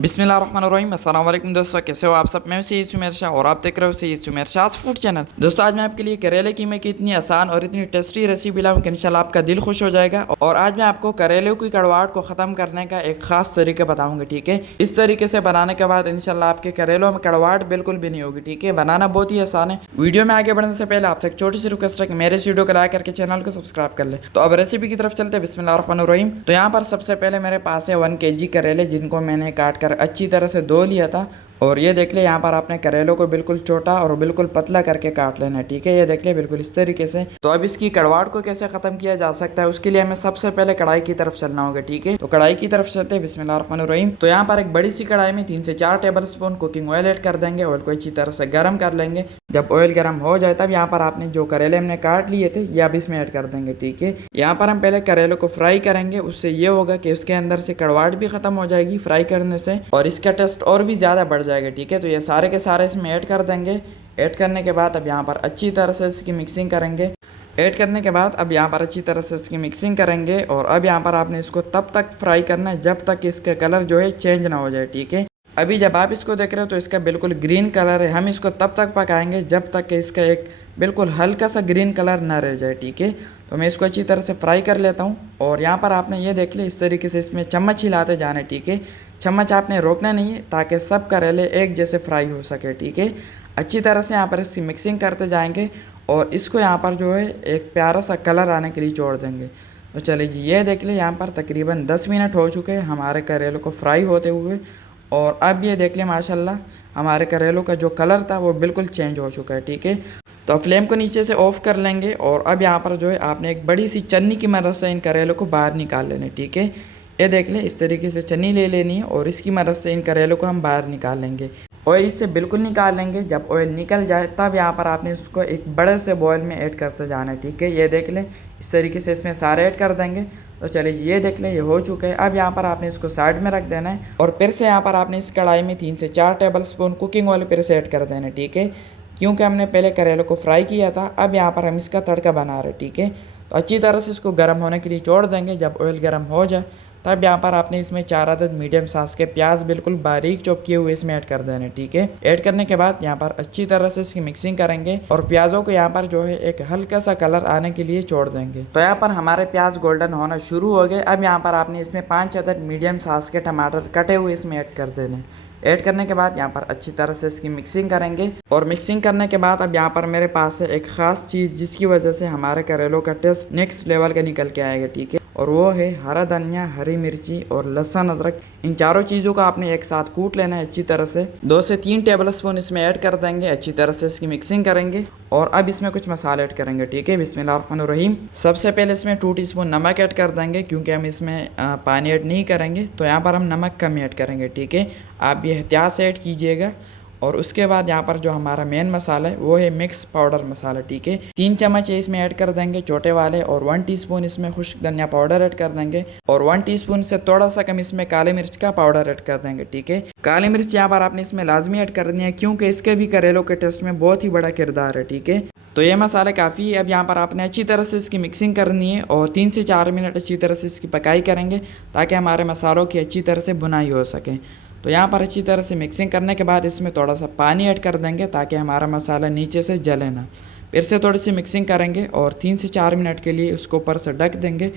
बिस्मिल्लाहिर्रहमानिर्रहीम। अस्सलाम वालेकुम दोस्तों, कैसे हो आप सब। मैं सैयद सुमेर शाह और आप देख रहे हो सैयद सुमेर शाह फूड चैनल। दोस्तों आज मैं आपके लिए करेले कीमे की इतनी आसान और इतनी टेस्टी रेसिपी लाऊं कि इंशाल्लाह आपका दिल खुश हो जाएगा। और आज मैं आपको करेले की कड़वाहट को ख़त्म करने का एक खास तरीका बताऊंगा, ठीक है। इस तरीके से बनाने के बाद इंशाल्लाह आपके करेलों में कड़वाहट बिल्कुल भी नहीं होगी, ठीक है। बनाना बहुत ही आसान है। वीडियो में आगे बढ़ने से पहले आपसे एक छोटी सी रिक्वेस्ट है कि मेरे इस वीडियो को लाइक करके चैनल को सब्सक्राइब कर ले। तो अब रेसिपी की तरफ चलते हैं। बिस्मिल्लाहिर्रहमानिर्रहीम। तो यहाँ पर सबसे पहले मेरे पास है 1 kg करेले, जिनको मैंने काट कर अच्छी तरह से धो लिया था। और ये देख ले, यहाँ पर आपने करेलों को बिल्कुल छोटा और बिल्कुल पतला करके काट लेना है, ठीक है। ये देख ले बिल्कुल इस तरीके से। तो अब इसकी कड़वाहट को कैसे खत्म किया जा सकता है, उसके लिए हमें सबसे पहले कढ़ाई की तरफ चलना होगा, ठीक है। तो कढ़ाई की तरफ चलते हैं। बिस्मिल्लाहिर्रहमानिर्रहीम। तो यहाँ पर एक बड़ी सी कढ़ाई में 3 से 4 table spoon cooking oil add कर देंगे। ऑयल को अच्छी तरह से गर्म कर लेंगे। जब ऑयल गर्म हो जाए तब यहाँ पर आपने जो करेले हमने काट लिए थे ये अब इसमें ऐड कर देंगे, ठीक है। यहाँ पर हम पहले करेलों को फ्राई करेंगे। उससे ये होगा कि उसके अंदर से कड़वाहट भी खत्म हो जाएगी फ्राई करने से, और इसका टेस्ट और भी ज़्यादा बढ़ जाएगा, ठीक है। तो ये सारे के सारे इसमें ऐड कर देंगे। ऐड करने के बाद अब यहाँ पर अच्छी तरह से इसकी मिक्सिंग करेंगे। ऐड करने के बाद अब यहाँ पर अच्छी तरह से इसकी मिक्सिंग करेंगे। और अब यहाँ पर आपने इसको तब तक फ्राई करना है जब तक इसका कलर जो है चेंज ना हो जाए, ठीक है। अभी जब आप इसको देख रहे हो तो इसका बिल्कुल ग्रीन कलर है। हम इसको तब तक पकाएंगे जब तक कि इसका एक बिल्कुल हल्का सा ग्रीन कलर ना रह जाए, ठीक है। तो मैं इसको अच्छी तरह से फ्राई कर लेता हूँ। और यहाँ पर आपने ये देख लिया, इस तरीके से इसमें चम्मच हिलाते जाना है, ठीक है। चम्मच आपने रोकना नहीं है ताकि सब करेले एक जैसे फ्राई हो सके, ठीक है। अच्छी तरह से यहाँ पर इसकी मिक्सिंग करते जाएंगे और इसको यहाँ पर जो है एक प्यारा सा कलर आने के लिए छोड़ देंगे। तो चलिए जी, ये देख ले, यहाँ पर तकरीबन 10 मिनट हो चुके हैं हमारे करेलों को फ्राई होते हुए। और अब ये देख लें माशाल्लाह हमारे करेलों का जो कलर था वो बिल्कुल चेंज हो चुका है, ठीक है। तो फ्लेम को नीचे से ऑफ कर लेंगे। और अब यहाँ पर जो है आपने एक बड़ी सी चन्नी की मदद से इन करेलों को बाहर निकाल लेना है, ठीक है। ये देख लें, इस तरीके से चन्नी ले लेनी है और इसकी मदद से इन करेलों को हम बाहर निकाल लेंगे। ऑयल इससे बिल्कुल निकाल लेंगे। जब ऑयल निकल जाए तब यहाँ पर आपने इसको एक बड़े से बॉयल में ऐड करते जाना है, ठीक है। ये देख लें, इस तरीके से इसमें सारे ऐड कर देंगे। तो चलिए ये देख लें, ये हो चुका है। अब यहाँ पर आपने इसको साइड में रख देना है। और फिर से यहाँ पर आपने इस कढ़ाई में 3 से 4 टेबल स्पून कुकिंग ऑयल फिर से ऐड कर देना है, ठीक है। क्योंकि हमने पहले करेलों को फ्राई किया था, अब यहाँ पर हम इसका तड़का बना रहे हैं, ठीक है। तो अच्छी तरह से इसको गर्म होने के लिए छोड़ देंगे। जब ऑयल गर्म हो जाए तब यहाँ पर आपने इसमें 4 अदद मीडियम साइज के प्याज बिल्कुल बारीक चॉप किए हुए इसमें ऐड कर देने, ठीक है। ऐड करने के बाद यहाँ पर अच्छी तरह से इसकी मिक्सिंग करेंगे और प्याजों को यहाँ पर जो है एक हल्का सा कलर आने के लिए छोड़ देंगे। तो यहाँ पर हमारे प्याज गोल्डन होना शुरू हो गए। अब यहाँ पर आपने इसमें 5 अदद मीडियम साइज के टमाटर कटे हुए इसमें ऐड कर देने। ऐड करने के बाद यहाँ पर अच्छी तरह से इसकी मिक्सिंग करेंगे। और मिक्सिंग करने के बाद अब यहाँ पर मेरे पास है एक ख़ास चीज़ जिसकी वजह से हमारे करेलों का टेस्ट नेक्स्ट लेवल का निकल के आएगा, ठीक है। और वो है हरा धनिया, हरी मिर्ची और लहसुन अदरक। इन चारों चीज़ों को आपने एक साथ कूट लेना है अच्छी तरह से। 2 से 3 टेबल स्पून इसमें ऐड कर देंगे। अच्छी तरह से इसकी मिक्सिंग करेंगे। और अब इसमें कुछ मसाले ऐड करेंगे, ठीक है। बिस्मिल्लाहिर्रहमानिर्रहीम। सबसे पहले इसमें 2 टीस्पून नमक ऐड कर देंगे, क्योंकि हम इसमें पानी ऐड नहीं करेंगे तो यहाँ पर हम नमक कम ऐड करेंगे, ठीक है। आप ये एहतियात से ऐड कीजिएगा। और उसके बाद यहाँ पर जो हमारा मेन मसाला है वो है मिक्स पाउडर मसाला, ठीक है। 3 चम्मच इसमें ऐड कर देंगे छोटे वाले। और 1 टीस्पून इसमें खुश्क धनिया पाउडर ऐड कर देंगे। और 1 टीस्पून से थोड़ा सा कम इसमें काली मिर्च का पाउडर ऐड कर देंगे, ठीक है। काली मिर्च यहाँ पर आपने इसमें लाजमी ऐड करनी है, क्योंकि इसके भी करेलों के टेस्ट में बहुत ही बड़ा किरदार है, ठीक है। तो ये मसाले काफ़ी है। अब यहाँ पर आपने अच्छी तरह से इसकी मिक्सिंग करनी है और 3 से 4 मिनट अच्छी तरह से इसकी पकाई करेंगे ताकि हमारे मसालों की अच्छी तरह से भुनाई हो सके। तो यहाँ पर अच्छी तरह से मिक्सिंग करने के बाद इसमें थोड़ा सा पानी ऐड कर देंगे ताकि हमारा मसाला नीचे से जले ना। फिर से थोड़ी सी मिक्सिंग करेंगे और 3 से 4 मिनट के लिए उसको ऊपर से ढक देंगे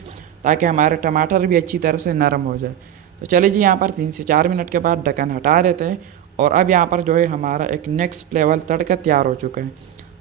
ताकि हमारे टमाटर भी अच्छी तरह से नरम हो जाए। तो चलिए जी, यहाँ पर 3 से 4 मिनट के बाद ढक्कन हटा देते हैं। और अब यहाँ पर जो है हमारा एक नेक्स्ट लेवल तड़का तैयार हो चुका है।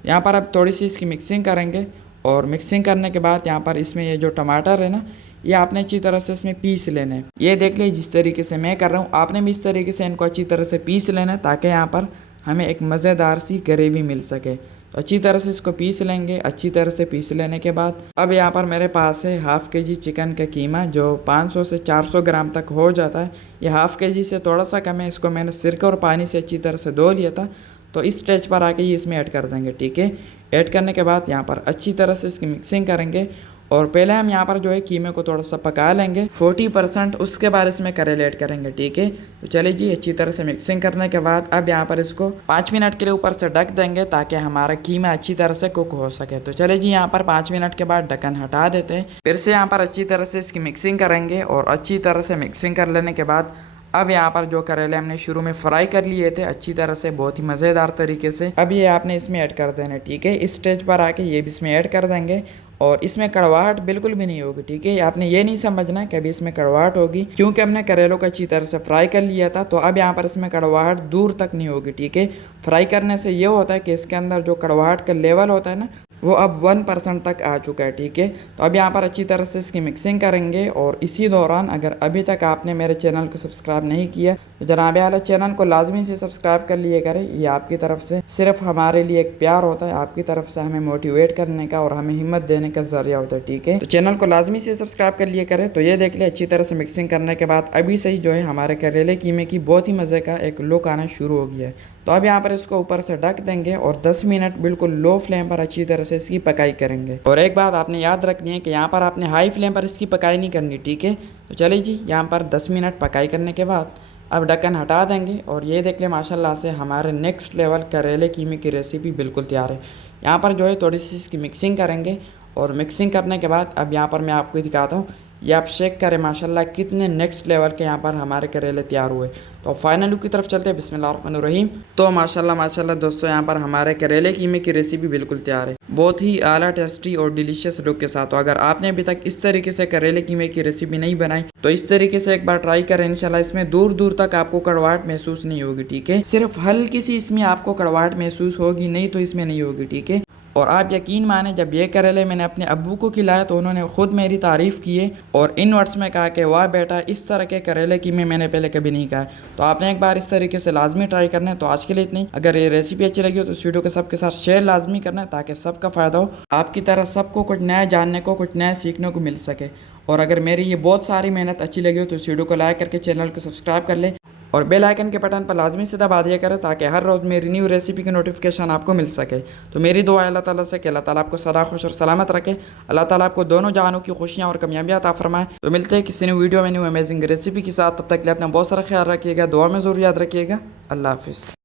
यहाँ पर अब थोड़ी सी इसकी मिक्सिंग करेंगे। और मिक्सिंग करने के बाद यहाँ पर इसमें ये जो टमाटर है ना, ये आपने अच्छी तरह से इसमें पीस लेना है। ये देख लीजिए, जिस तरीके से मैं कर रहा हूँ आपने भी इस तरीके से इनको अच्छी तरह से पीस लेना है ताकि यहाँ पर हमें एक मज़ेदार सी ग्रेवी मिल सके। तो अच्छी तरह से इसको पीस लेंगे। अच्छी तरह से पीस लेने के बाद अब यहाँ पर मेरे पास है हाफ़ kg चिकन का कीमा, जो 500 से 400 ग्राम तक हो जाता है। ये हाफ़ kg से थोड़ा सा कम है। इसको मैंने सिरके और पानी से अच्छी तरह से धो लिया था। तो इस स्टेज पर आके ये इसमें ऐड कर देंगे, ठीक है। ऐड करने के बाद यहाँ पर अच्छी तरह से इसकी मिक्सिंग करेंगे। और पहले हम यहाँ पर जो है कीमे को थोड़ा सा पका लेंगे 40%, उसके बाद इसमें करेले ऐड करेंगे, ठीक है। तो चलिए जी, अच्छी तरह से मिक्सिंग करने के बाद अब यहाँ पर इसको 5 मिनट के लिए ऊपर से ढक देंगे ताकि हमारा कीमा अच्छी तरह से कुक हो सके। तो चलिए जी, यहाँ पर 5 मिनट के बाद ढक्कन हटा देते हैं। फिर से यहाँ पर अच्छी तरह से इसकी मिक्सिंग करेंगे। और अच्छी तरह से मिक्सिंग कर लेने के बाद अब यहाँ पर जो करेले हमने शुरू में फ्राई कर लिए थे अच्छी तरह से, बहुत ही मज़ेदार तरीके से, अब ये आपने इसमें ऐड कर देना है। ठीक है, इस स्टेज पर आके ये भी इसमें ऐड कर देंगे और इसमें कड़वाहट बिल्कुल भी नहीं होगी। ठीक है, आपने ये नहीं समझना कि अभी इसमें कड़वाहट होगी, क्योंकि हमने करेलों को अच्छी तरह से फ्राई कर लिया था। तो अब यहाँ पर इसमें कड़वाहट दूर तक नहीं होगी। ठीक है, फ्राई करने से ये होता है कि इसके अंदर जो कड़वाहट का लेवल होता है ना, वो अब 1% तक आ चुका है। ठीक है, तो अब यहाँ पर अच्छी तरह से इसकी मिक्सिंग करेंगे। और इसी दौरान अगर अभी तक आपने मेरे चैनल को सब्सक्राइब नहीं किया तो जनाब आला चैनल को लाजमी से सब्सक्राइब कर लिए करें। ये आपकी तरफ से सिर्फ हमारे लिए एक प्यार होता है, आपकी तरफ से हमें मोटिवेट करने का और हमें हिम्मत देने का जरिया होता है। ठीक है, तो चैनल को लाजमी से सब्सक्राइब कर लिए करें। तो ये देख लिया अच्छी तरह से मिक्सिंग करने के बाद अभी से ही जो है हमारे करेले कीमे की बहुत ही मज़े का एक लुक आना शुरू हो गया है। तो अब यहाँ पर इसको ऊपर से ढक देंगे और 10 मिनट बिल्कुल लो फ्लेम पर अच्छी तरह से इसकी पकाई करेंगे। और एक बात आपने याद रखनी है कि यहाँ पर आपने हाई फ्लेम पर इसकी पकाई नहीं करनी। ठीक है, तो चलिए जी, यहाँ पर 10 मिनट पकाई करने के बाद अब ढक्कन हटा देंगे और ये देख लें माशाल्लाह से हमारे नेक्स्ट लेवल करेले कीमे की रेसिपी बिल्कुल तैयार है। यहाँ पर जो है थोड़ी सी इसकी मिक्सिंग करेंगे और मिक्सिंग करने के बाद अब यहाँ पर मैं आपको दिखाता हूँ, ये आप चेक करें माशाल्लाह कितने नेक्स्ट लेवल के यहाँ पर हमारे करेले तैयार हुए। तो फाइनल लुक की तरफ चलते हैं, बिस्मिल्लाहिर्रहमानिर्रहीम। तो माशाल्लाह दोस्तों, यहाँ पर हमारे करेले कीमे की रेसिपी बिल्कुल तैयार है, बहुत ही आला टेस्टी और डिलीशियस लुक के साथ। तो अगर आपने अभी तक इस तरीके से करेले कीमे की रेसिपी नहीं बनाई तो इस तरीके से एक बार ट्राई करें। इंशाल्लाह इसमें दूर दूर तक आपको कड़वाहट महसूस नहीं होगी। ठीक है, सिर्फ हल्की सी इसमें आपको कड़वाहट महसूस होगी, नहीं तो इसमें नहीं होगी। ठीक है, और आप यकीन माने जब ये करेले मैंने अपने अब्बू को खिलाया तो उन्होंने खुद मेरी तारीफ़ की है और इन वर्ड्स में कहा कि वाह बेटा, इस तरह के करेले कीमे मैंने पहले कभी नहीं खाया। तो आपने एक बार इस तरीके से लाजमी ट्राई करना है। तो आज के लिए इतनी, अगर ये रेसिपी अच्छी लगी हो तो इस वीडियो को सबके साथ शेयर लाजमी करना है ताकि सबका फ़ायदा हो, आपकी तरह सबको कुछ नया जानने को, कुछ नया सीखने को मिल सके। और अगर मेरी ये बहुत सारी मेहनत अच्छी लगी हो तो इस वीडियो को लाइक करके चैनल को सब्सक्राइब कर ले और बेल आइकन के बटन पर लाजमी से दबा दिया करें ताकि हर रोज़ मेरी न्यू रेसिपी की नोटिफिकेशन आपको मिल सके। तो मेरी दुआ अल्लाह ताला से कि अल्लाह ताला आपको सदा खुश और सलामत रखे, अल्लाह ताला आपको दोनों जहानों की खुशियाँ और कामयाबियाँ अता फरमाए। तो मिलते हैं किसी न्यू वीडियो में न्यू अमेजिंग रेसिपी के साथ, तब तक के लिए अपना बहुत सारा ख्याल रखिएगा, दुआ में ज़रूर याद रखिएगा। अल्लाह हाफिज़।